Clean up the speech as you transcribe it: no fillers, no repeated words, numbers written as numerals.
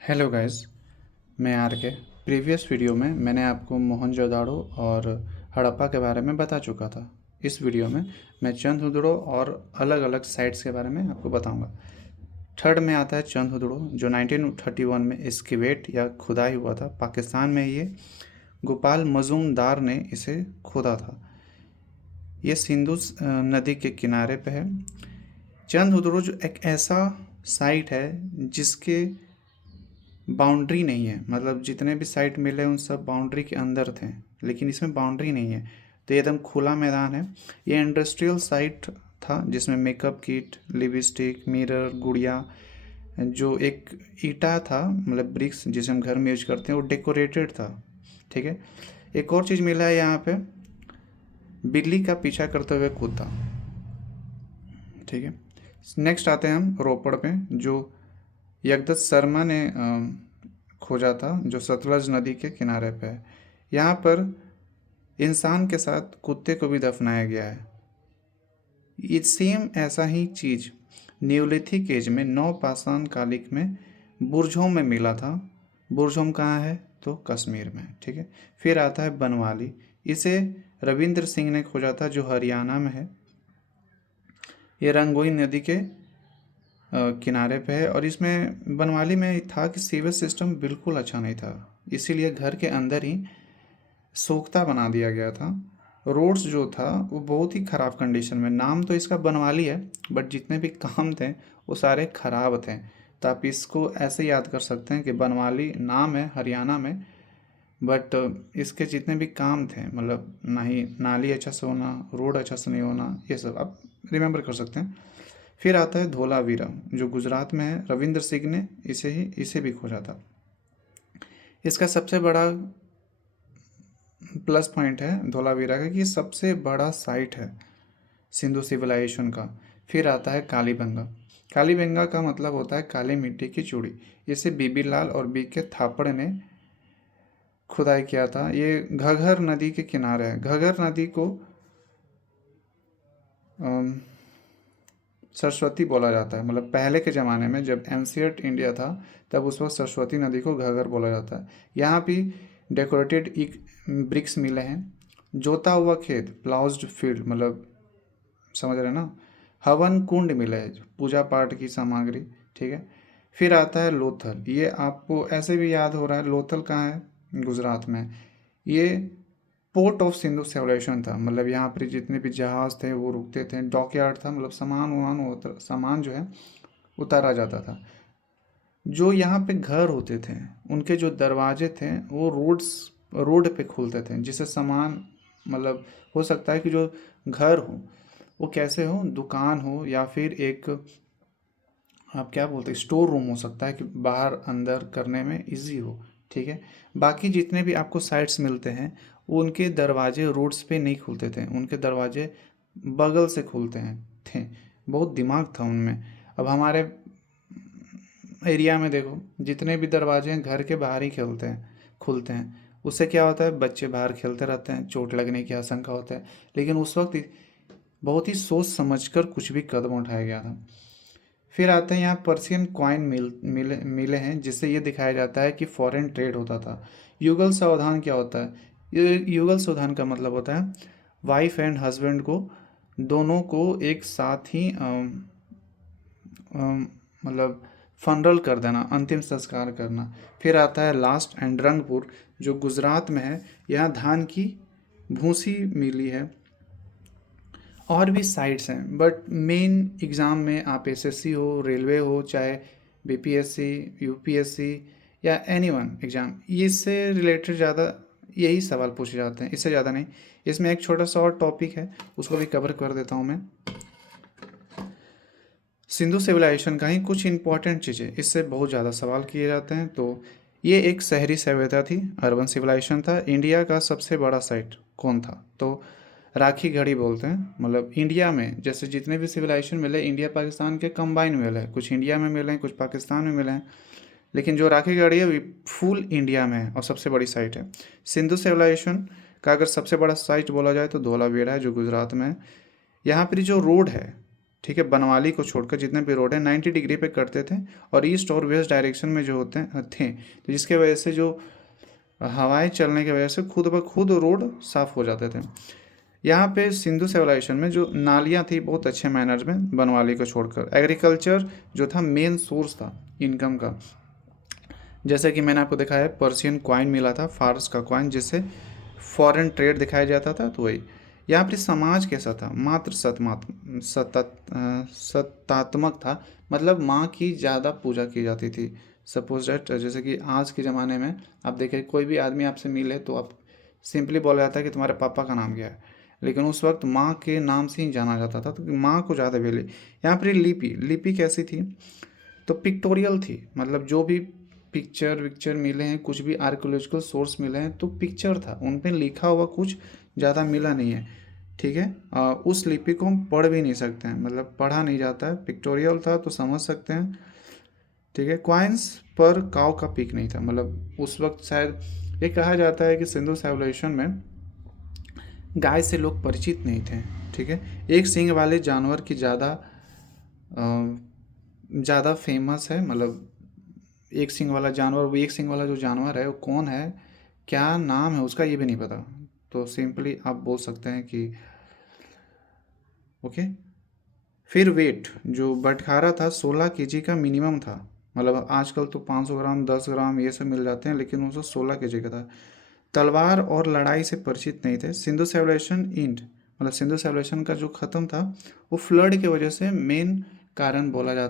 Hello guys, मैं are के। Previous video में मैंने आपको मोहनजोदाड़ो और हड़प्पा के बारे में बता चुका था। इस वीडियो में मैं चंदहुदड़ो और अलग अलग साइट्स के बारे में आपको बताऊंगा। थर्ड में आता है चंदहुदड़ो, जो 1931 में एक्सकेवेट या खुदाई हुआ था। पाकिस्तान में ये गोपाल मजूमदार ने इसे खोदा था। ये सिंधु नदी के किनारे पे है। चंदहुदड़ो जो एक ऐसा साइट है जिसके बाउंड्री नहीं है, मतलब जितने भी साइट मिले उन सब बाउंड्री के अंदर थे, लेकिन इसमें बाउंड्री नहीं है, तो ये एकदम खुला मैदान है। ये इंडस्ट्रियल साइट था जिसमें मेकअप किट, लिपस्टिक, मिरर, गुड़िया, जो एक ईटा था मतलब ब्रिक्स जिसे हम घर में यूज करते हैं, वो डेकोरेटेड था। ठीक है। एक और चीज़ मिला है यहाँ पे, बिल्ली का पीछा करते हुए कुत्ता। ठीक है। नेक्स्ट आते हैं हम रोपड़ पे, जो यगदत्त शर्मा ने खोजा था, जो सतलज नदी के किनारे पे है। यहाँ पर इंसान के साथ कुत्ते को भी दफनाया गया है। ये सेम ऐसा ही चीज़ न्यूलिथिक एज में नवपाषाण कालिक में बुरझोम में मिला था। बुरझोम कहाँ है? तो कश्मीर में। ठीक है। फिर आता है बनवाली। इसे रविंद्र सिंह ने खोजा था, जो हरियाणा में है। ये रंगोई नदी के किनारे पे है। और इसमें बनवाली में था कि सीवेज सिस्टम बिल्कुल अच्छा नहीं था, इसीलिए घर के अंदर ही सोख्ता बना दिया गया था। रोड्स जो था वो बहुत ही ख़राब कंडीशन में। नाम तो इसका बनवाली है, बट जितने भी काम थे वो सारे ख़राब थे। तो आप इसको ऐसे याद कर सकते हैं कि बनवाली नाम है हरियाणा में, बट इसके जितने भी काम थे, मतलब ना ही नाली अच्छा से होना, रोड अच्छा से नहीं होना, ये सब आप रिमेंबर कर सकते हैं। फिर आता है धोलावीरा, जो गुजरात में है। रविंद्र सिंह ने इसे भी खोजा था। इसका सबसे बड़ा प्लस पॉइंट है धोलावीरा का कि ये सबसे बड़ा साइट है सिंधु सिविलाइजेशन का। फिर आता है कालीबंगा। कालीबंगा का मतलब होता है काली मिट्टी की चूड़ी। इसे बीबी लाल और बी के थापड़ ने खुदाई किया था। ये घग्गर नदी के किनारे है। घग्गर नदी को अम, सरस्वती बोला जाता है। मतलब पहले के ज़माने में जब एंशियंट इंडिया था, तब उस वक्त सरस्वती नदी को घग्गर बोला जाता है। यहाँ भी डेकोरेटेड एक ब्रिक्स मिले हैं। जोता हुआ खेत, प्लाउज्ड फील्ड, मतलब समझ रहे हैं ना। हवन कुंड मिले हैं, पूजा पाठ की सामग्री। ठीक है। फिर आता है लोथल। ये आपको ऐसे भी याद हो रहा है, लोथल कहाँ है? गुजरात में। ये पोर्ट ऑफ सिंधु सिविलाइजेशन था। मतलब यहाँ पर जितने भी जहाज़ थे वो रुकते थे। डॉकयार्ड था, मतलब सामान जो है उतारा जाता था। जो यहाँ पे घर होते थे, उनके जो दरवाजे थे वो रोड पे खुलते थे, जिससे सामान, मतलब हो सकता है कि जो घर हो वो कैसे हो, दुकान हो या फिर एक, आप क्या बोलते हैं, स्टोर रूम हो सकता है, कि बाहर अंदर करने में इजी हो। ठीक है। बाकी जितने भी आपको साइट्स मिलते हैं वो उनके दरवाजे रोड्स पे नहीं खुलते थे, उनके दरवाजे बगल से खुलते हैं थे। बहुत दिमाग था उनमें। अब हमारे एरिया में देखो, जितने भी दरवाजे हैं घर के बाहर ही खुलते हैं। उससे क्या होता है, बच्चे बाहर खेलते रहते हैं, चोट लगने की आशंका होता है। लेकिन उस वक्त बहुत ही सोच समझकर कुछ भी कदम उठाया गया था। फिर आते हैं यहाँ पर्शियन कॉइन मिले हैं, जिससे ये दिखाया जाता है कि फॉरेन ट्रेड होता था। युगल सावधान क्या होता है? ये युगल सावधान का मतलब होता है वाइफ एंड हस्बैंड को, दोनों को एक साथ ही मतलब फनरल कर देना, अंतिम संस्कार करना। फिर आता है लास्ट एंड रंगपुर, जो गुजरात में है। यहाँ धान की भूसी मिली है। और भी साइट्स हैं, बट मेन एग्ज़ाम में आप एसएससी हो, रेलवे हो, चाहे बीपीएससी, यूपीएससी या एनी वन एग्ज़ाम, इससे रिलेटेड ज़्यादा यही सवाल पूछे जाते हैं, इससे ज़्यादा नहीं। इसमें एक छोटा सा और टॉपिक है, उसको भी कवर कर देता हूँ मैं। सिंधु सिविलाइजेशन का ही कुछ इंपॉर्टेंट चीज़ें, इससे बहुत ज़्यादा सवाल किए जाते हैं। तो ये एक शहरी सभ्यता थी, अर्बन सिविलाइजेशन था। इंडिया का सबसे बड़ा साइट कौन था? तो राखी गढ़ी बोलते हैं। मतलब इंडिया में जैसे जितने भी सिविलाइजेशन मिले, इंडिया पाकिस्तान के कंबाइन मिले हैं। कुछ इंडिया में मिले हैं, कुछ पाकिस्तान में मिले हैं, लेकिन जो राखी गढ़ी है वो फुल इंडिया में है और सबसे बड़ी साइट है। सिंधु सिविलाइजेशन का अगर सबसे बड़ा साइट बोला जाए तो धोलावीरा है, जो गुजरात में है। यहाँ पर जो रोड है, ठीक है, बनवाली को छोड़कर जितने भी रोड है 90 डिग्री पे कटते थे और ईस्ट और वेस्ट डायरेक्शन में जो होते थे, तो जिसके वजह से जो हवाएं चलने की वजह से खुद ब खुद रोड साफ हो जाते थे। यहाँ पे सिंधु सिविलाइजेशन में जो नालियाँ थी बहुत अच्छे मैनर्स में, बनवाली को छोड़कर। एग्रीकल्चर जो था मेन सोर्स था इनकम का, जैसे कि मैंने आपको दिखाया पर्शियन क्वाइन मिला था, फारस का क्वाइन, जिससे फॉरेन ट्रेड दिखाया जाता था। तो वही यहाँ पर समाज कैसा था, मात्र सत्तात्मक था, मतलब माँ की ज़्यादा पूजा की जाती थी। सपोज दैट जैसे कि आज के ज़माने में आप देखें कोई भी आदमी आपसे मिले तो आप सिंपली बोला जाता है कि तुम्हारे पापा का नाम क्या है, लेकिन उस वक्त माँ के नाम से ही जाना जाता था, तो माँ को ज़्यादा वैल्यू। यहाँ पर लिपि लिपि कैसी थी, तो पिक्टोरियल थी, मतलब जो भी पिक्चर विक्चर मिले हैं, कुछ भी आर्कोलॉजिकल सोर्स मिले हैं तो पिक्चर था, उन पर लिखा हुआ कुछ ज़्यादा मिला नहीं है। ठीक है, उस लिपि को हम पढ़ भी नहीं सकते हैं, मतलब पढ़ा नहीं जाता है, पिक्टोरियल था तो समझ सकते हैं। ठीक है, क्वाइंस पर काव का पिक नहीं था, मतलब उस वक्त शायद ये कहा जाता है कि सिंधु सिविलाइजेशन में गाय से लोग परिचित नहीं थे। ठीक है, एक सींग वाले जानवर की ज़्यादा फेमस है, मतलब एक सींग वाला जानवर, वो एक सींग वाला जो जानवर है वो कौन है, क्या नाम है उसका, ये भी नहीं पता। तो सिंपली आप बोल सकते हैं कि ओके। फिर वेट जो बटखारा था 16 केजी का मिनिमम था, मतलब आजकल तो 500 ग्राम 10 ग्राम ये सब मिल जाते हैं, लेकिन वो 16 केजी का था। तलवार और लड़ाई से परिचित नहीं थे। सिंधु सिविलाइजेशन इंड, मतलब सिंधु सिविलाइजेशन का जो ख़त्म था वो फ्लड की वजह से मेन कारण बोला जाता है।